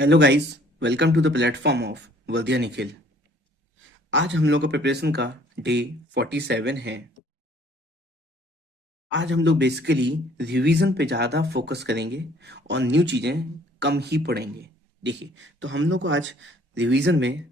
Hello guys, welcome to the platform of Vardiya Nikhil. आज हम लोग का प्रिपरेशन का डे 47 है। आज हम लोग बेसिकली रिवीजन पे ज़्यादा फोकस करेंगे और न्यू चीज़ें कम ही पढ़ेंगे। देखिए, तो हम लोग को रिवीजन में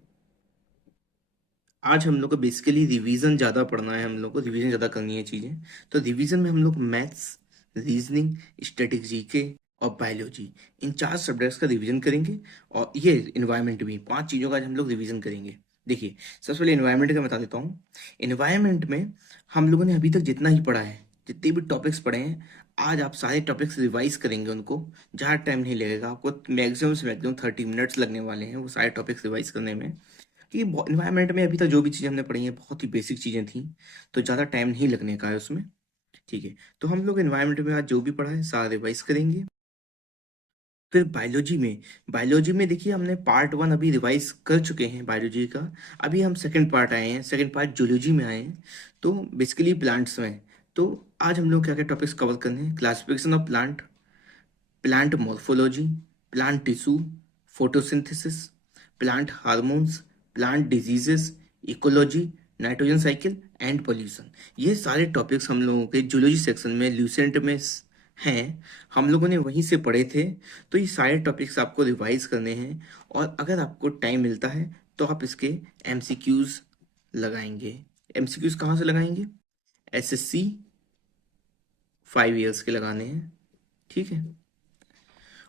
आज हम लोग को बेसिकली रिवीजन ज़्यादा पढ़ना है, हम लोग को रिवीजन ज़्यादा करनी है चीज़ें। तो रिवीजन में हम लोग मैथ्स, रीजनिंग, स्टैटिक जीके और बायोलॉजी, इन 4 सब्जेक्ट्स का रिवीजन करेंगे। और ये इन्वायरमेंट भी, 5 चीज़ों का आज हम लोग रिवीजन करेंगे। देखिए, सबसे पहले इन्वायरमेंट का बता देता हूँ। इन्वायरमेंट में हम लोगों ने अभी तक जितना ही पढ़ा है, जितने भी टॉपिक्स पढ़े हैं, आज आप सारे टॉपिक्स रिवाइज करेंगे उनको। ज़्यादा टाइम नहीं लगेगा आपको, मैक्सिमम से मैक्सिमम 30 मिनट्स लगने वाले हैं वो सारे टॉपिक्स रिवाइज करने में। कि इन्वायरमेंट में अभी तक जो भी चीज़ें हमने पढ़ी हैं बहुत ही बेसिक चीज़ें थी, तो ज़्यादा टाइम नहीं लगने का है उसमें। ठीक है, तो हम लोग इन्वायरमेंट में आज जो भी पढ़ा है सारा रिवाइज करेंगे। फिर बायोलॉजी में देखिए, हमने पार्ट 1 अभी रिवाइज कर चुके हैं बायोलॉजी का। अभी हम सेकंड पार्ट आए हैं, सेकंड पार्ट जूलॉजी में आए हैं, तो बेसिकली प्लांट्स में। तो आज हम लोग क्या क्या टॉपिक्स कवर करने हैं: classification of plant, plant morphology, plant tissue, photosynthesis, plant hormones, plant diseases, ecology, nitrogen cycle and pollution. ये सारे टॉपिक्स हम लोगों के जूलॉजी सेक्शन में ल्यूसेंट में हैं, हम लोगों ने वहीं से पढ़े थे। तो ये सारे टॉपिक्स आपको रिवाइज करने हैं, और अगर आपको टाइम मिलता है तो आप इसके एमसीक्यूज लगाएंगे। एमसीक्यूज कहाँ से लगाएंगे? एसएससी 5 इयर्स के लगाने हैं। ठीक है,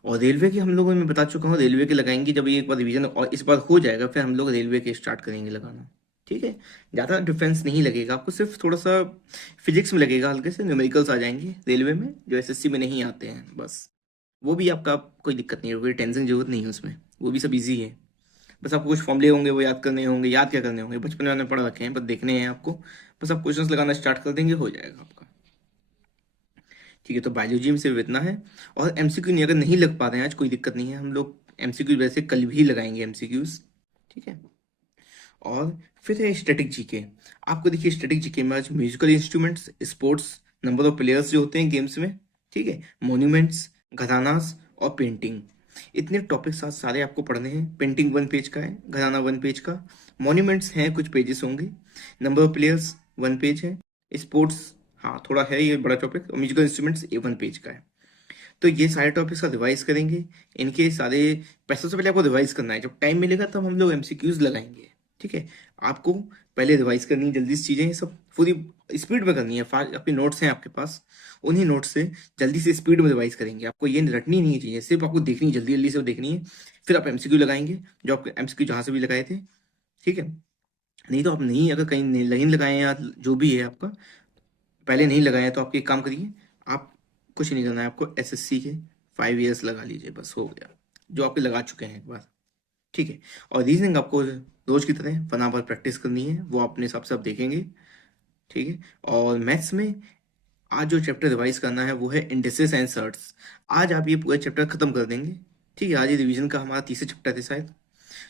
और रेलवे के हम लोगों में बता चुका हूँ, रेलवे के लगाएंगे जब ये एक बार रिवीजन और इस बार हो जाएगा, फिर हम लोग रेलवे के स्टार्ट करेंगे लगाना। ठीक है, ज़्यादा डिफरेंस नहीं लगेगा आपको, सिर्फ थोड़ा सा फिजिक्स में लगेगा, हल्के से न्यूमेरिकल्स आ जाएंगे रेलवे में जो एसएससी में नहीं आते हैं बस। वो भी आपका कोई दिक्कत नहीं है, कोई टेंशन जरूरत नहीं है उसमें, वो भी सब ईजी है। बस आपको कुछ फॉर्मूले होंगे वो याद करने होंगे, याद क्या करने होंगे, बचपन में हमने पढ़ रखे हैं, बस देखने हैं आपको। बस आप क्वेश्चंस लगाना स्टार्ट कर देंगे, हो जाएगा आपका। ठीक है, तो बायोलॉजी में सिर्फ इतना है। और एमसीक्यू नहीं, अगर नहीं लग पा रहे हैं आज कोई दिक्कत नहीं है, हम लोग एमसीक्यू वैसे कल भी लगाएंगे एमसीक्यूज। ठीक है, और फिर है स्टैटिक जीके। आपको देखिए, स्टैटिक जीके में आज musical instruments, sports, number of players जो होते हैं गेम्स में, ठीक है, मोन्यूमेंट्स, घरानास और पेंटिंग, इतने टॉपिक्स आज सारे आपको पढ़ने हैं। पेंटिंग 1 पेज का है, घराना 1 पेज का, मोन्यूमेंट्स हैं कुछ पेजेस होंगे, नंबर ऑफ प्लेयर्स 1 पेज है, स्पोर्ट्स हाँ थोड़ा है ये बड़ा टॉपिक, और म्यूजिकल इंस्ट्रूमेंट्स ये 1 पेज का है। तो ये सारे टॉपिक्स का रिवाइज करेंगे। इनके सारे पैसों से पहले आपको रिवाइज करना है, जब टाइम मिलेगा तब हम लोग एमसीक्यूज लगाएंगे। ठीक है, आपको पहले रिवाइज करनी है जल्दी से चीज़ें, ये सब पूरी स्पीड में करनी है। अपने नोट्स हैं आपके पास, उन्हीं नोट्स से जल्दी से स्पीड में रिवाइज करेंगे। आपको ये रटनी नहीं है चीज़ें, सिर्फ आपको देखनी है, जल्दी जल्दी से देखनी है। फिर आप एमसीक्यू लगाएंगे, जो आप एमसीक्यू जहाँ से भी लगाए थे। ठीक है, नहीं तो आप नहीं, अगर कहीं नहीं लगाए हैं या जो भी है आपका पहले नहीं लगाए हैं, तो आप एक काम करिए, आप कुछ नहीं करना है आपको, एसएससी के 5 इयर्स लगा लीजिए, बस हो गया, जो आपके लगा चुके हैं एक बार। ठीक है, और रीजनिंग आपको रोज की तरह फना पर प्रैक्टिस करनी है, वो अपने हिसाब से आप देखेंगे। ठीक है, और मैथ्स में आज जो चैप्टर रिवाइज करना है वो है इंडिसेस एंड सर्ट्स। आज आप ये पूरा चैप्टर खत्म कर देंगे। ठीक है, आज ये रिवीजन का हमारा तीसरा चैप्टर है शायद,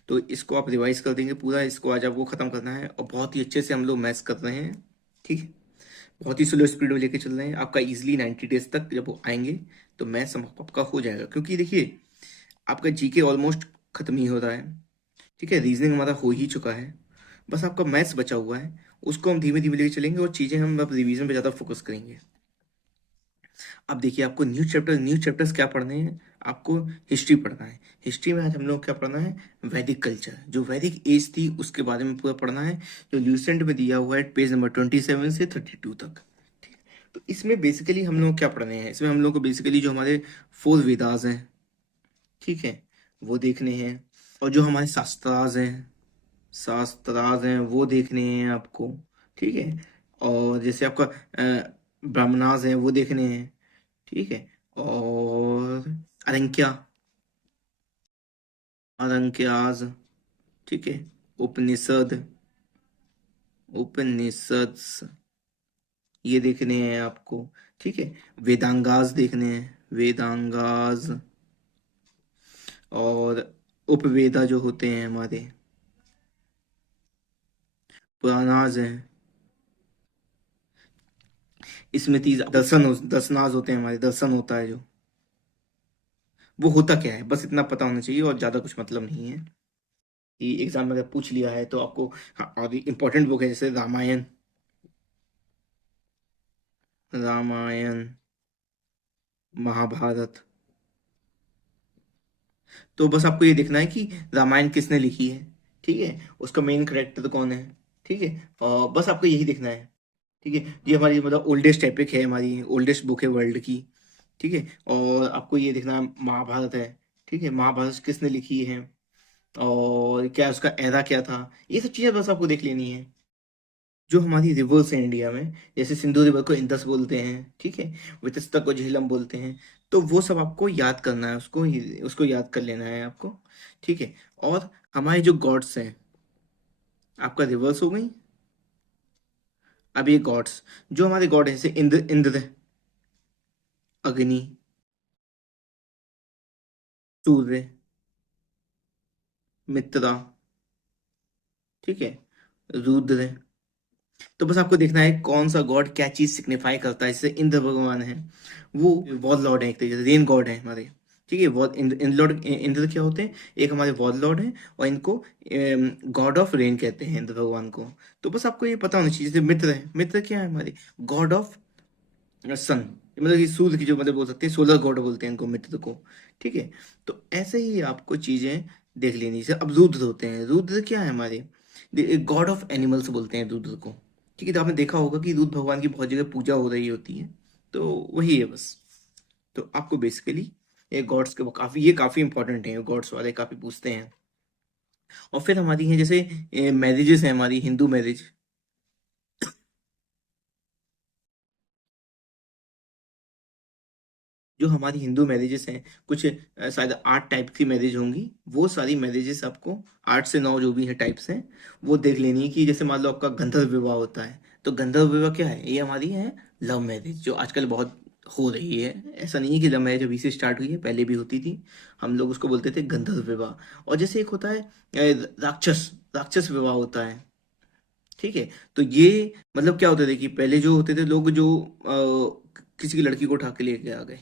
तो इसको आप रिवाइज कर देंगे पूरा, इसको आज आपको खत्म करना है। और बहुत ही अच्छे से हम लोग मैथ्स कर रहे हैं। ठीक है, बहुत ही स्लो स्पीड में लेके चल रहे हैं, आपका इजीली 90 डेज तक जब वो आएंगे तो मैथ्स आपका हो जाएगा। क्योंकि देखिए, आपका जीके ऑलमोस्ट खत्म ही हो रहा है। ठीक है, रीजनिंग हमारा हो ही चुका है, बस आपका मैथ्स बचा हुआ है। उसको हम धीमे धीमे लेके चलेंगे, और चीज़ें हम अब रिवीजन पे ज़्यादा फोकस करेंगे। अब देखिए, आपको न्यू चैप्टर्स क्या पढ़ने हैं? आपको हिस्ट्री पढ़ना है। हिस्ट्री में आज हम लोग क्या पढ़ना है? वैदिक कल्चर, जो वैदिक एज थी उसके बारे में पूरा पढ़ना है, जो ल्यूसेंट में दिया हुआ है पेज नंबर 27 से 32 तक। ठीक है, तो इसमें बेसिकली हम लोग क्या पढ़ने हैं? इसमें हम लोग को बेसिकली जो हमारे 4 वेदास हैं, ठीक है, वो देखने हैं। और जो हमारे शास्त्राज हैं वो देखने हैं आपको। ठीक है, और जैसे आपका ब्राह्मणाज हैं वो देखने हैं। ठीक है, और अरंक्या, अरंक्याज, ठीक है, उपनिषद, उपनिषद्स, ये देखने हैं आपको। ठीक है, वेदांगाज देखने हैं, वेदांगाज, और उपवेदा जो होते हैं हमारे, पुराणाज हैं। इसमें तीज दर्शनाज होते हैं हमारे, दर्शन होता है जो, वो होता क्या है, बस इतना पता होना चाहिए और ज़्यादा कुछ मतलब नहीं है। कि एग्जाम में अगर पूछ लिया है तो आपको, हाँ, और इंपॉर्टेंट बुक है जैसे रामायण, रामायण, महाभारत। तो बस आपको ये देखना है कि रामायण किसने लिखी है, ठीक है, उसका मेन करेक्टर कौन है, ठीक है, और बस आपको यही देखना है, ठीक है। ये हमारी मतलब ओल्डेस्ट एपिक है, हमारी ओल्डेस्ट बुक है वर्ल्ड की, ठीक है। और आपको ये देखना है महाभारत है, ठीक है, महाभारत किसने लिखी है, और क्या उसका एरा क्या था, ये सब चीज़ें बस आपको देख लेनी है। जो हमारी रिवर्स है इंडिया में, जैसे सिंधु रिवर को इंदस बोलते हैं, ठीक है, वितस्ता को झेलम बोलते हैं, तो वो सब आपको याद करना है, उसको उसको याद कर लेना है आपको, ठीक है। और हमारे जो गॉड्स हैं, आपका रिवर्स हो गई। अब ये गॉड्स, जो हमारे गॉड हैं, जैसे इंद्र, इंद्र, अग्नि, सूर्य, मित्रा, ठीक है, रुद्र। तो बस आपको देखना है कौन सा गॉड क्या चीज सिग्निफाई करता है। जैसे इंद्र भगवान है, वो वॉर लॉर्ड है, एक तरीके से रेन गॉड है हमारे, ठीक है। वॉर इंद्र, लॉर्ड इंद्र क्या होते हैं, एक हमारे वॉर लॉर्ड है, और इनको गॉड ऑफ रेन कहते हैं इंद्र भगवान को। तो बस आपको ये पता होना चाहिए। जैसे मित्र है, मित्र क्या है हमारे, गॉड ऑफ सन, मतलब कि सूर्य की जो, मतलब बोल सकते हैं सोलर गॉड बोलते हैं इनको, मित्र को, ठीक है। तो ऐसे ही आपको चीजें देख लेनी। जैसे अब रुद्र होते हैं, रुद्र क्या है हमारे, गॉड ऑफ एनिमल्स बोलते हैं रुद्र को, ठीक है। तो आपने देखा होगा कि रुद्र भगवान की बहुत जगह पूजा हो रही होती है, तो वही है बस। तो आपको बेसिकली ये गॉड्स के वो काफी, ये काफी इंपॉर्टेंट है, गॉड्स वाले काफी पूछते हैं। और फिर हमारी है जैसे मैरिजेस है, हमारी हिंदू मैरिज, जो हमारी हिंदू मैरिजेस हैं, कुछ शायद 8 टाइप की मैरिज होंगी, वो सारी मैरिजेस आपको 8 से 9 जो भी है टाइप्स हैं, वो देख लेनी है। कि जैसे मान लो आपका गंधर्व विवाह होता है, तो गंधर्व विवाह क्या है, ये हमारी है लव मैरिज, जो आजकल बहुत हो रही है। ऐसा नहीं है कि लव मैरिज अभी से स्टार्ट हुई है, पहले भी होती थी, हम लोग उसको बोलते थे गंधर्व विवाह। और जैसे एक होता है राक्षस, राक्षस विवाह होता है, ठीक है। तो ये मतलब क्या होता था कि पहले जो होते थे लोग, जो किसी की लड़की को उठा के लेके आ गए,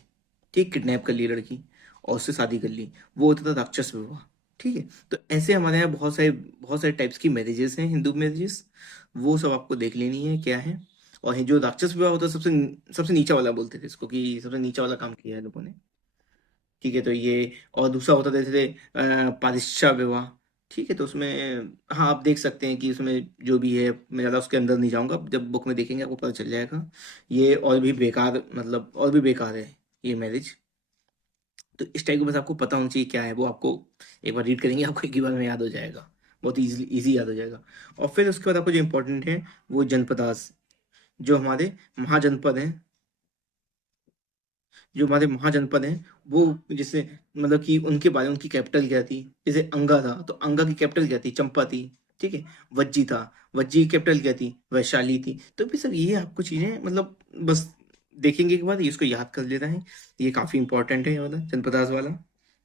ठीक, किडनैप कर ली लड़की और उससे शादी कर ली, वो होता था राक्षस विवाह, ठीक है। तो ऐसे हमारे यहाँ बहुत सारे टाइप्स की मैरिजेस हैं, हिंदू मैरिजेस, वो सब आपको देख लेनी है क्या है। और ये जो राक्षस विवाह होता है, सबसे सबसे नीचा वाला बोलते थे इसको, कि सबसे नीचा वाला काम किया है लोगों ने, ठीक है। तो ये, और दूसरा होता था जैसे पारिश्या विवाह, ठीक है। तो उसमें, हाँ, आप देख सकते हैं कि उसमें जो भी है, मैं ज़्यादा उसके अंदर नहीं जाऊंगा, जब बुक में देखेंगे आपको पता चल जाएगा। ये और भी बेकार, मतलब और भी बेकार है ये मैरिज। तो इस टाइप को बस आपको पता होना चाहिए क्या है, वो आपको एक बार रीड करेंगे, आपको एक ही बार में याद हो जाएगा, बहुत इजी इजी याद हो जाएगा। और फिर उसके बाद आपको जो इम्पोर्टेंट है, वो जनपदास, जो हमारे महाजनपद हैं, जो हमारे महाजनपद हैं, वो जैसे, मतलब कि उनके बारे में, उनकी कैपिटल क्या थी। जैसे अंगा था, तो अंगा की कैपिटल क्या थी, चंपा थी, ठीक है। वज्जी था, वज्जी की कैपिटल क्या थी, वैशाली थी। तो भी सब ये आपको चीजें, मतलब बस देखेंगे एक बार, ये इसको याद कर लेना है, ये काफी इंपॉर्टेंट है ये वाला जनपदास वाला,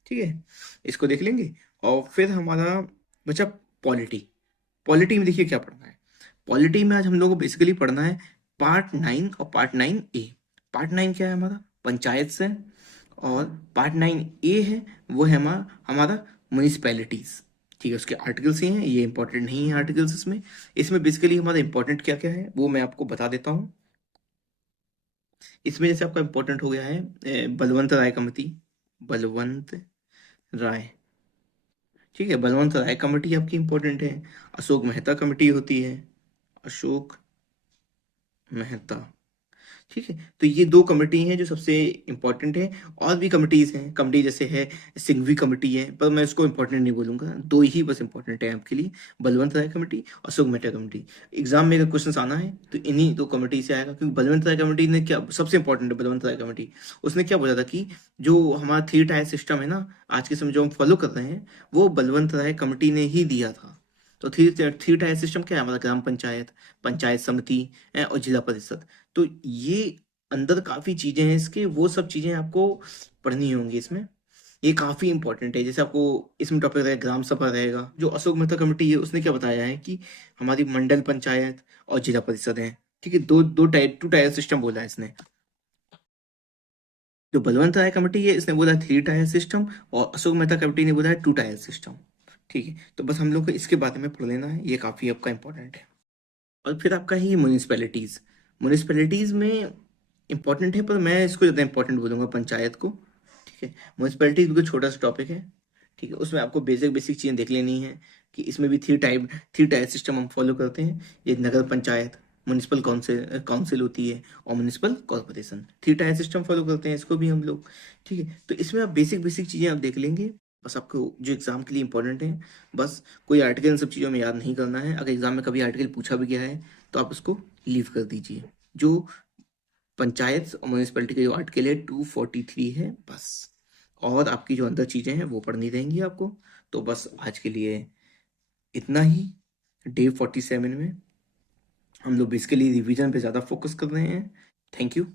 ठीक है। इसको देख लेंगे। और फिर हमारा बचा पॉलिटी। पॉलिटी में देखिए क्या पढ़ना है। पॉलिटी में आज हम लोगों को बेसिकली पढ़ना है पार्ट 9 और पार्ट 9A। पार्ट 9 क्या है हमारा, पंचायत से। और पार्ट 9A है, वो है हमारा म्यूनिसपैलिटीज, ठीक है। उसके आर्टिकल्स ही हैं, ये इंपॉर्टेंट नहीं है आर्टिकल्स इसमें। इसमें बेसिकली हमारा इंपॉर्टेंट क्या क्या है, वो मैं आपको बता देता हूँ। इसमें जैसे आपका इंपॉर्टेंट हो गया है बलवंत राय कमेटी, बलवंत राय, ठीक है, बलवंत राय कमेटी आपकी इंपॉर्टेंट है। अशोक मेहता कमेटी होती है, अशोक मेहता, ठीक है। तो ये 2 कमेटी हैं जो सबसे इंपॉर्टेंट है। और भी कमिटीज हैं, कमेटी जैसे है सिंघवी कमेटी है, पर मैं इसको इंपॉर्टेंट नहीं बोलूंगा, 2 ही बस इंपॉर्टेंट है आपके लिए, Balwant Rai committee, Ashok Mehta committee. Exam में अगर क्वेश्चन आना है तो इन्हीं 2 कमेटी से आएगा, क्योंकि बलवंत राय कमेटी ने क्या सबसे इंपॉर्टेंट है, बलवंत राय कमेटी, उसने क्या बोला था कि जो हमारा 3 टायर सिस्टम है ना, आज के समय जो हम फॉलो कर रहे हैं, वो बलवंत राय कमेटी ने ही दिया था। तो थ्री टायर सिस्टम क्या है हमारा, ग्राम पंचायत, पंचायत समिति और जिला परिषद। तो ये अंदर काफी चीजें हैं इसके, वो सब चीजें आपको पढ़नी होंगी इसमें, ये काफी इंपॉर्टेंट है। जैसे आपको इसमें टॉपिक रहेगा ग्राम सभा रहेगा, जो अशोक मेहता कमेटी है उसने क्या बताया है कि हमारी मंडल पंचायत और जिला परिषद है, ठीक है। दो दो टायर 2 टायर सिस्टम बोला है इसने। जो बलवंत राय कमेटी है इसने बोला 3 टायर सिस्टम, और अशोक मेहता कमेटी ने बोला है 2 टायर सिस्टम। ठीक है, तो बस हम लोग को इसके बारे में पढ़ लेना है, ये काफ़ी आपका इंपॉर्टेंट है। और फिर आपका ही म्यूनिसपैलिटीज़। म्यूनिसपैलिटीज़ में इंपॉर्टेंट है, पर मैं इसको ज़्यादा इंपॉर्टेंट बोलूँगा पंचायत को। ठीक है, म्यूनिसपैलिटीज़ बिल्कुल छोटा सा टॉपिक है। ठीक है, उसमें आपको बेसिक बेसिक चीज़ें देख लेनी है कि इसमें भी 3 टायर सिस्टम हम फॉलो करते हैं। ये नगर पंचायत, म्यूनिसिपल काउंसिल काउंसिल होती है, और municipal corporation, 3 tier system follow करते हैं इसको भी हम लोग। ठीक है, तो इसमें आप बेसिक बेसिक चीज़ें आप देख लेंगे। बस आपको जो एग्ज़ाम के लिए इंपॉर्टेंट है, बस कोई आर्टिकल इन सब चीज़ों में याद नहीं करना है। अगर एग्ज़ाम में कभी आर्टिकल पूछा भी गया है तो आप उसको लीव कर दीजिए। जो पंचायत और म्यूनिसपैलिटी का जो आर्टिकल है 243 है बस। और आपकी जो अंदर चीज़ें हैं वो पढ़नी रहेंगी आपको। तो बस आज के लिए इतना ही। डे 47 में हम लोग बेसिकली रिवीजन पे ज़्यादा फोकस कर रहे हैं। Thank you.